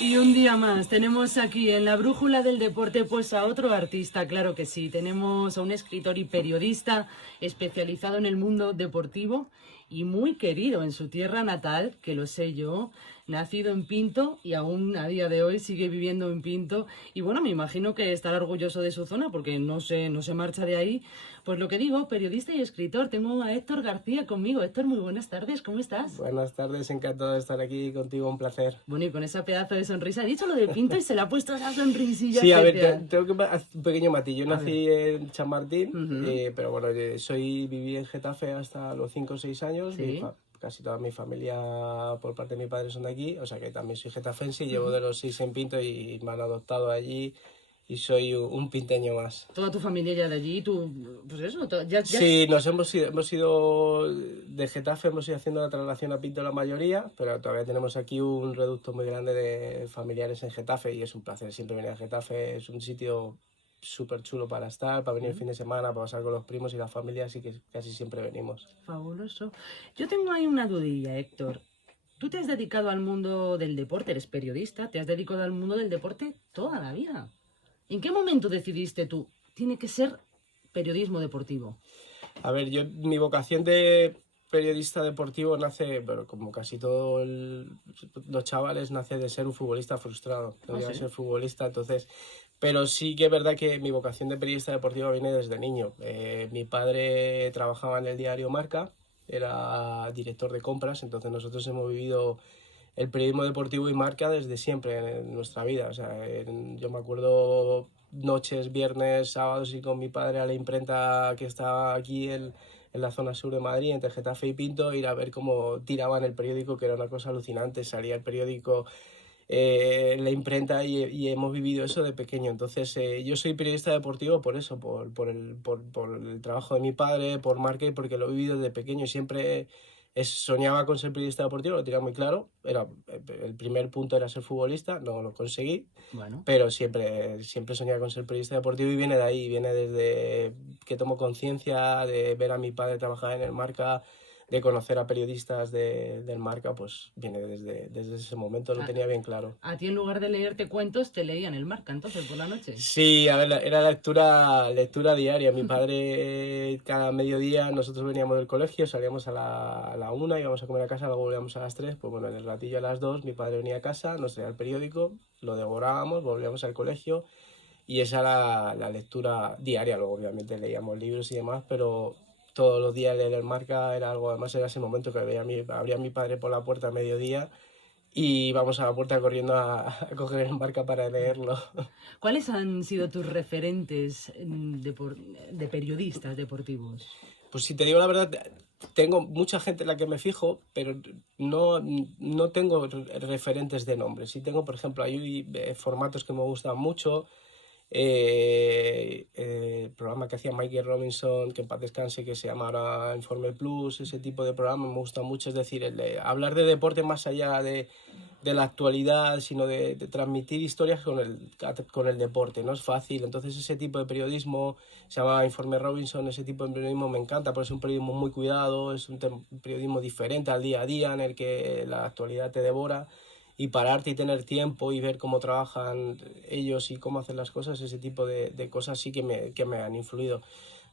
Y un día más, tenemos aquí en la brújula del deporte pues a otro artista, claro que sí, tenemos a un escritor y periodista especializado en el mundo deportivo y muy querido en su tierra natal, que lo sé yo, nacido en Pinto y aún a día de hoy sigue viviendo en Pinto y bueno, me imagino que estará orgulloso de su zona porque no se marcha de ahí. Pues lo que digo, periodista y escritor, tengo a Héctor García conmigo. Héctor, muy buenas tardes, ¿cómo estás? Buenas tardes, encantado de estar aquí contigo, un placer. Bueno, y con esa pedazo de sonrisa, he dicho lo de Pinto y se le ha puesto esa sonrisilla Sí, a ver, especial. tengo que hacer un pequeño matiz. Yo A ver. nací en Chamartín, Ujú. pero bueno, viví en Getafe hasta los 5 o 6 años. Sí. Casi toda mi familia por parte de mi padre son de aquí, o sea que también soy getafense y llevo Ujú. de los 6 en Pinto y me han adoptado allí y soy un pinteño más. Toda tu familia ya de allí, tú, pues eso, ya. Sí, hemos ido de Getafe, hemos ido haciendo la traslación a Pinto la mayoría, pero todavía tenemos aquí un reducto muy grande de familiares en Getafe y es un placer siempre venir a Getafe. Es un sitio súper chulo para estar, para venir el fin de semana, para pasar con los primos y la familia, así que casi siempre venimos. Fabuloso. Yo tengo ahí una dudilla, Héctor. Tú te has dedicado al mundo del deporte, eres periodista, te has dedicado al mundo del deporte toda la vida. ¿En qué momento decidiste tú? Tiene que ser periodismo deportivo. A ver, mi vocación de periodista deportivo nace, bueno, como casi todos los chavales, nace de ser un futbolista frustrado. No Ah, quería sí. ser futbolista, entonces, pero sí que es verdad que mi vocación de periodista deportivo viene desde niño. Mi padre trabajaba en el diario Marca, era director de compras, entonces nosotros hemos vivido el periodismo deportivo y marca desde siempre en nuestra vida. O sea, yo me acuerdo noches, viernes, sábados, ir con mi padre a la imprenta que estaba aquí en la zona sur de Madrid, entre Getafe y Pinto, ir a ver cómo tiraban el periódico, que era una cosa alucinante. Salía el periódico en la imprenta y hemos vivido eso de pequeño. Entonces, yo soy periodista deportivo por eso, por el trabajo de mi padre, por marca y porque lo he vivido desde pequeño. Siempre soñaba con ser periodista deportivo, lo tenía muy claro. El primer punto era ser futbolista, no lo conseguí, Bueno. pero siempre soñaba con ser periodista deportivo y viene de ahí, viene desde que tomo conciencia de ver a mi padre trabajar en el marca, de conocer a periodistas del marca, pues viene desde ese momento, lo A, tenía bien claro. a ti en lugar de leerte cuentos te leían el marca entonces por la noche. Sí, a ver, era lectura diaria. Mi padre cada mediodía, nosotros veníamos del colegio, salíamos a la 1, íbamos a comer a casa, luego volvíamos a las 3, pues bueno, en el ratillo a las 2 mi padre venía a casa, nos traía el periódico, lo devorábamos, volvíamos al colegio y esa era la lectura diaria. Luego obviamente leíamos libros y demás, pero todos los días leer el marca era algo, además era ese momento que abría mi padre por la puerta a mediodía y íbamos a la puerta corriendo a coger el marca para leerlo. ¿Cuáles han sido tus referentes de periodistas deportivos? Pues si te digo la verdad, tengo mucha gente en la que me fijo, pero no tengo referentes de nombre. Sí tengo, por ejemplo, hay formatos que me gustan mucho. El programa que hacía Michael Robinson, que en paz descanse, que se llama ahora Informe Plus, ese tipo de programa me gusta mucho. Es decir, el de hablar de deporte más allá de la actualidad, sino de transmitir historias con el deporte. No es fácil. Entonces ese tipo de periodismo se llama Informe Robinson, ese tipo de periodismo me encanta porque es un periodismo muy cuidado, es un periodismo diferente al día a día en el que la actualidad te devora y pararte y tener tiempo y ver cómo trabajan ellos y cómo hacen las cosas, ese tipo de cosas sí que me han influido.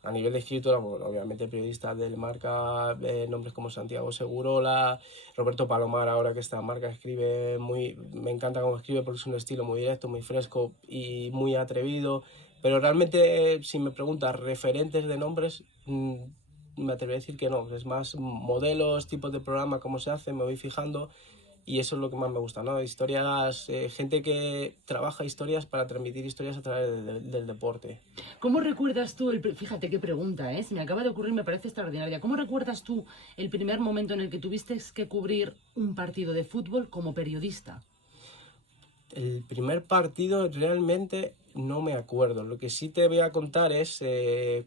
A nivel de escritura, bueno, obviamente periodistas del Marca, nombres como Santiago Segurola, Roberto Palomar, ahora que está en Marca, me encanta cómo escribe porque es un estilo muy directo, muy fresco y muy atrevido. Pero realmente, si me preguntas referentes de nombres, me atrevería a decir que no. Es más modelos, tipos de programa, cómo se hace, me voy fijando y eso es lo que más me gusta, ¿no? Historias, gente que trabaja historias para transmitir historias a través del deporte. ¿Cómo recuerdas tú fíjate qué pregunta, ¿eh? Se me acaba de ocurrir, me parece extraordinaria. ¿Cómo recuerdas tú el primer momento en el que tuviste que cubrir un partido de fútbol como periodista? El primer partido realmente no me acuerdo. Lo que sí te voy a contar es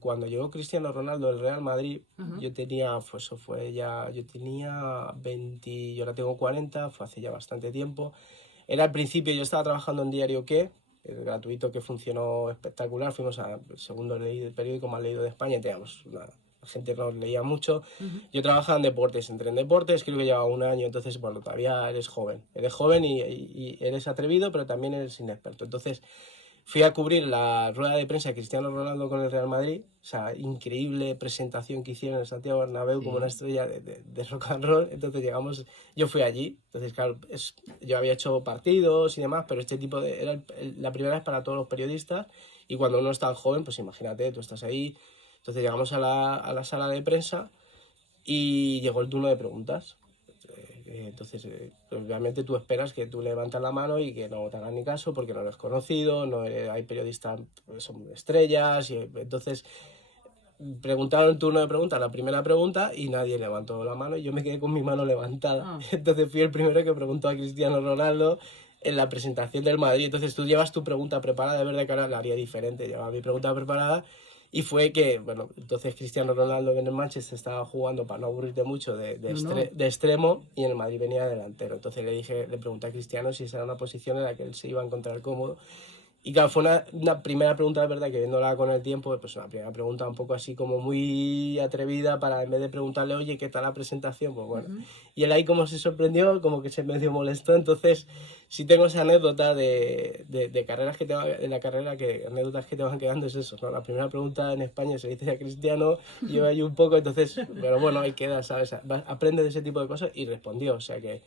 cuando llegó Cristiano Ronaldo del Real Madrid, Ujú. yo tenía, pues eso fue ya, yo tenía 20, yo ahora tengo 40, fue hace ya bastante tiempo. Era al principio, yo estaba trabajando en Diario ¿Qué? El gratuito que funcionó espectacular. Fuimos al segundo periódico más leído de España y teníamos una la gente no leía mucho. Yo trabajaba en deportes, entré en deportes, creo que llevaba un año, entonces, bueno, todavía eres joven y eres atrevido, pero también eres inexperto. Entonces, fui a cubrir la rueda de prensa de Cristiano Ronaldo con el Real Madrid, o sea, increíble presentación que hicieron en Santiago Bernabéu como una estrella de rock and roll. Entonces llegamos, yo fui allí, entonces claro, yo había hecho partidos y demás, pero este tipo de, era la primera vez para todos los periodistas, y cuando uno es tan joven, pues imagínate, tú estás ahí. Entonces llegamos a la sala de prensa y llegó el turno de preguntas. Entonces, pues, obviamente tú esperas que tú levantas la mano y que no te hagan ni caso porque no eres conocido, hay periodistas, pues, son estrellas, y entonces preguntaron el turno de preguntas, la primera pregunta, y nadie levantó la mano y yo me quedé con mi mano levantada. Entonces fui el primero que preguntó a Cristiano Ronaldo en la presentación del Madrid. Entonces tú llevas tu pregunta preparada, de verdad que ahora la haría diferente, llevaba mi pregunta preparada. Y fue que, bueno, entonces Cristiano Ronaldo en el Manchester estaba jugando, para no aburrirte mucho, de extremo, y en el Madrid venía delantero. Entonces le pregunté a Cristiano si esa era una posición en la que él se iba a encontrar cómodo. Y claro, fue una primera pregunta, de verdad, que viéndola con el tiempo, pues una primera pregunta un poco así como muy atrevida, para en vez de preguntarle, oye, ¿qué tal la presentación? Pues bueno. Y él ahí como se sorprendió, como que se medio molestó. Entonces sí tengo esa anécdota de carreras que te van, de la carrera, que anécdotas que te van quedando es eso, ¿no? La primera pregunta en España se dice a Cristiano, yo ahí un poco, entonces, pero bueno, ahí queda, ¿sabes? Aprende de ese tipo de cosas, y respondió, o sea que...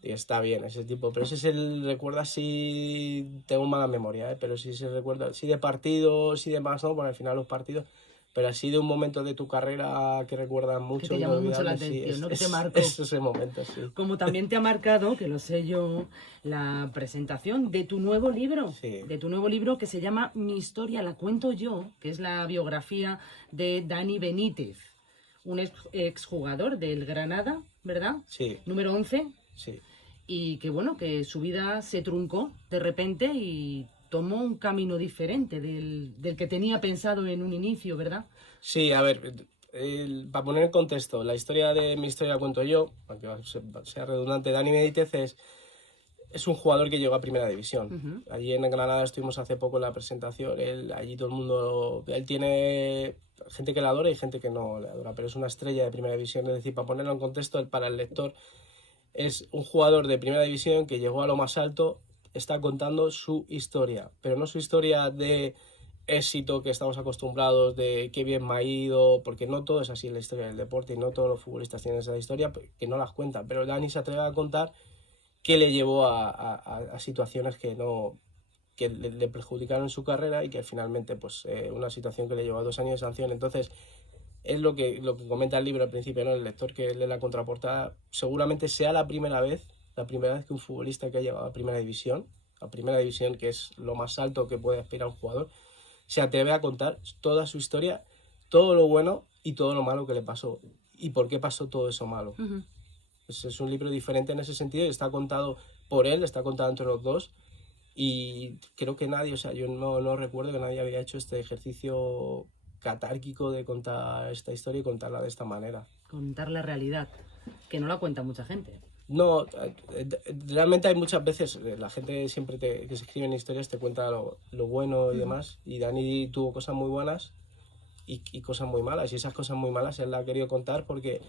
Y está bien ese tipo, pero ese es el recuerdo así, tengo mala memoria, ¿eh? Pero sí se recuerda, así de partidos y demás, ¿no? Bueno, al final los partidos, pero así de un momento de tu carrera que recuerdas Que mucho, te llamó mucho la inolvidable, sí, atención, ¿no? Que te marcó. es ese momento, sí. Como también te ha marcado, que lo sé yo, la presentación de tu nuevo libro. Sí. De tu nuevo libro que se llama Mi historia la cuento yo, que es la biografía de Dani Benítez, un exjugador del Granada, ¿verdad? Sí. Número 11. Sí. Y que bueno, que su vida se truncó de repente y tomó un camino diferente del que tenía pensado en un inicio, ¿verdad? Sí, a ver, para poner en contexto, la historia de Mi historia la cuento yo, aunque sea redundante, Dani Benítez es un jugador que llegó a Primera División. Allí en Granada estuvimos hace poco en la presentación. Allí todo el mundo... Él tiene gente que le adora y gente que no le adora, pero es una estrella de Primera División. Es decir, para ponerlo en contexto, para el lector, es un jugador de Primera División que llegó a lo más alto, está contando su historia, pero no su historia de éxito que estamos acostumbrados, de qué bien me ha ido, porque no todo es así en la historia del deporte y no todos los futbolistas tienen esa historia, que no las cuentan, pero Dani se atreve a contar qué le llevó a situaciones que no que le perjudicaron su carrera, y que finalmente pues una situación que le llevó a 2 años de sanción. Entonces es lo que comenta el libro al principio, ¿no? El lector que lee la contraportada, seguramente sea la primera vez que un futbolista que ha llegado a primera división, que es lo más alto que puede aspirar un jugador, se atreve a contar toda su historia, todo lo bueno y todo lo malo que le pasó, y por qué pasó todo eso malo. Es un libro diferente en ese sentido, y está contado por él, está contado entre los dos, y creo que nadie, o sea, yo no recuerdo que nadie había hecho este ejercicio catárquico de contar esta historia y contarla de esta manera. Contar la realidad, que no la cuenta mucha gente. No, realmente hay muchas veces, la gente siempre que se escribe en historias te cuenta lo bueno y demás, y Dani tuvo cosas muy buenas y cosas muy malas, y esas cosas muy malas él la ha querido contar porque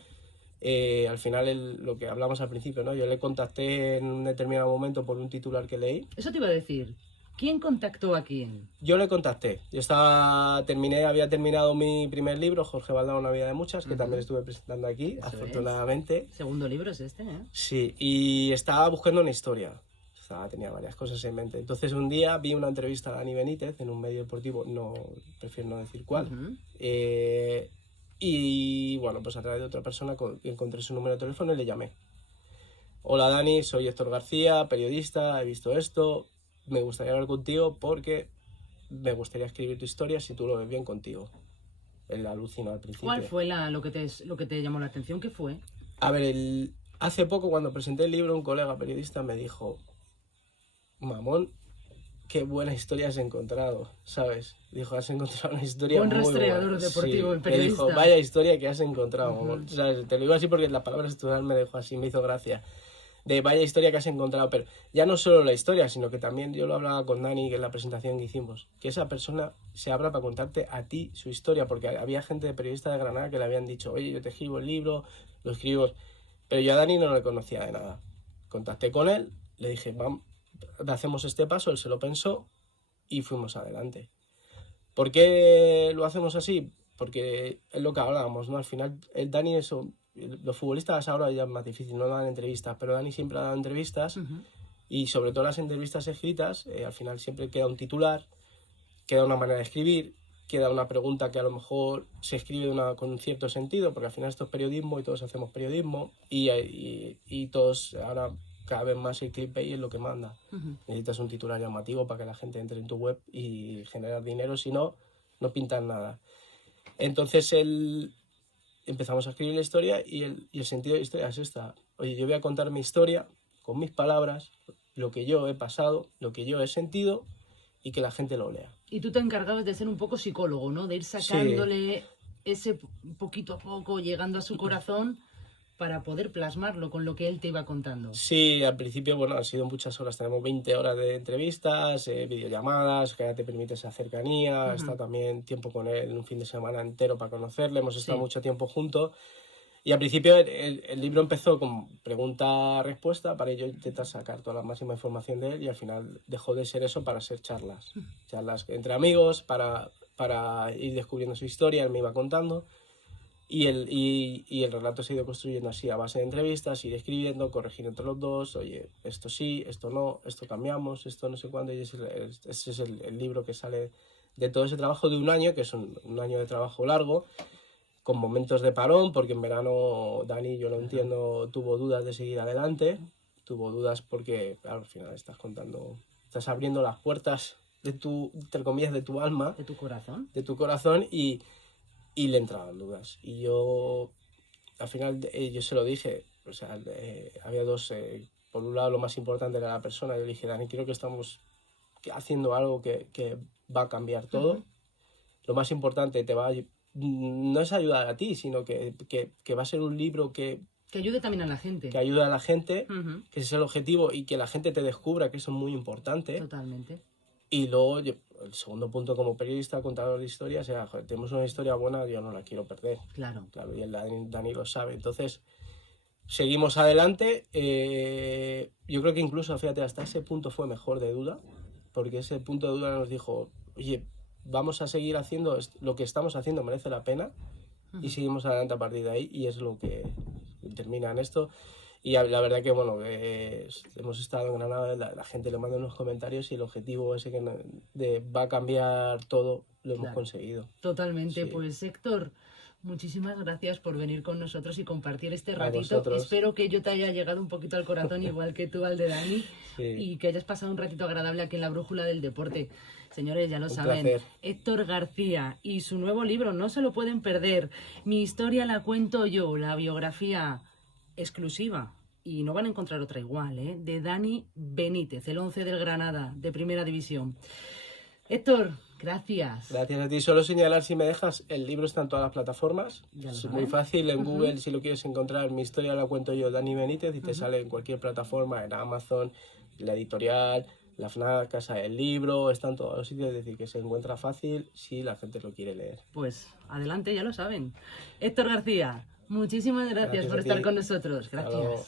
al final lo que hablamos al principio, ¿no? Yo le contacté en un determinado momento por un titular que leí. Eso te iba a decir. ¿Quién contactó a quién? Yo le contacté. Había terminado mi primer libro, Jorge Valdao, Una vida de muchas, que también estuve presentando aquí, Eso afortunadamente. es. Segundo libro es este, ¿eh? Sí, y estaba buscando una historia. Tenía varias cosas en mente. Entonces un día vi una entrevista a Dani Benítez en un medio deportivo, prefiero no decir cuál. Y bueno, pues a través de otra persona encontré su número de teléfono y le llamé. Hola Dani, soy Héctor García, periodista, he visto esto, me gustaría hablar contigo porque me gustaría escribir tu historia si tú lo ves bien contigo. Él alucinó al principio. ¿Cuál fue lo que te llamó la atención? ¿Qué fue? A ver, hace poco cuando presenté el libro, un colega periodista me dijo: mamón, qué buena historia has encontrado, ¿sabes? Dijo, has encontrado una historia Buen muy rastreador buena. deportivo, Sí, el periodista. me dijo, vaya historia que has encontrado, mamón. ¿Sabes? Te lo digo así porque las palabras estudiantes me dejó así, me hizo gracia. de vaya historia que has encontrado, pero ya no solo la historia, sino que también yo lo hablaba con Dani en la presentación que hicimos, que esa persona se abra para contarte a ti su historia, porque había gente de periodista de Granada que le habían dicho, oye, yo te escribo el libro, lo escribo, pero yo a Dani no le conocía de nada. Contacté con él, le dije, vamos, hacemos este paso, él se lo pensó y fuimos adelante. ¿Por qué lo hacemos así? Porque es lo que hablábamos, ¿no? Al final, el Dani, los futbolistas ahora ya es más difícil, no dan entrevistas, pero Dani siempre ha dado entrevistas y sobre todo las entrevistas escritas, al final siempre queda un titular, queda una manera de escribir, queda una pregunta que a lo mejor se escribe con un cierto sentido, porque al final esto es periodismo y todos hacemos periodismo y todos ahora cada vez más el clickbait es lo que manda. Necesitas un titular llamativo para que la gente entre en tu web y generar dinero, si no, no pintan nada. Entonces empezamos a escribir la historia y el sentido de la historia es esta. Oye, yo voy a contar mi historia con mis palabras, lo que yo he pasado, lo que yo he sentido y que la gente lo lea. Y tú te encargabas de ser un poco psicólogo, ¿no? De ir sacándole ese poquito a poco, llegando a su corazón para poder plasmarlo con lo que él te iba contando. Sí, al principio, bueno, han sido muchas horas. Tenemos 20 horas de entrevistas, videollamadas, que ya te permite esa cercanía. He estado también tiempo con él, un fin de semana entero para conocerle. Hemos estado mucho tiempo juntos. Y al principio el libro empezó con pregunta-respuesta para yo intentar sacar toda la máxima información de él y al final dejó de ser eso para ser charlas. Charlas entre amigos para ir descubriendo su historia, él me iba contando. Y el relato se ha ido construyendo así, a base de entrevistas, ir escribiendo, corregir entre los dos, oye, esto sí, esto no, esto cambiamos, esto no sé cuándo, y ese es el libro que sale de todo ese trabajo de un año, que es un año de trabajo largo, con momentos de parón, porque en verano Dani, yo lo entiendo, tuvo dudas de seguir adelante, tuvo dudas porque, claro, al final estás abriendo las puertas de entre comillas, de tu alma. De tu corazón. De tu corazón y le entraban dudas. Y yo, al final, yo se lo dije, o sea, había dos, por un lado lo más importante era la persona, yo le dije, Dani, creo que estamos haciendo algo que va a cambiar todo. Lo más importante no es ayudar a ti, sino que va a ser un libro que ayude también a la gente. Que ayude a la gente, que ese es el objetivo y que la gente te descubra, que eso es muy importante. Totalmente. Y luego, el segundo punto como periodista, contador de historias, era, joder, tenemos una historia buena, yo no la quiero perder. Claro. Y el Dani lo sabe. Entonces, seguimos adelante. Yo creo que incluso, fíjate, hasta ese punto fue mejor de duda, porque ese punto de duda nos dijo, oye, vamos a seguir haciendo lo que estamos haciendo, merece la pena, y seguimos adelante a partir de ahí, y es lo que termina en esto. Y la verdad que, bueno, hemos estado en Granada, la gente le manda unos comentarios y el objetivo ese va a cambiar todo, lo hemos conseguido. Totalmente. Sí. Pues Héctor, muchísimas gracias por venir con nosotros y compartir este ratito. Espero que yo te haya llegado un poquito al corazón, igual que tú al de Dani, y que hayas pasado un ratito agradable aquí en la Brújula del Deporte. Señores, ya lo saben, placer. Héctor García y su nuevo libro, no se lo pueden perder. Mi historia la cuento yo, la biografía exclusiva, y no van a encontrar otra igual, de Dani Benítez, el 11 del Granada, de Primera División. Héctor, gracias. Gracias a ti. Solo señalar, si me dejas, el libro está en todas las plataformas. Es muy fácil, en Google, si lo quieres encontrar, mi historia la cuento yo, Dani Benítez, y te sale en cualquier plataforma, en Amazon, la editorial, la FNAC, Casa del Libro, está en todos los sitios, es decir, que se encuentra fácil si la gente lo quiere leer. Pues adelante, ya lo saben. Héctor García, muchísimas gracias por estar con nosotros. Gracias.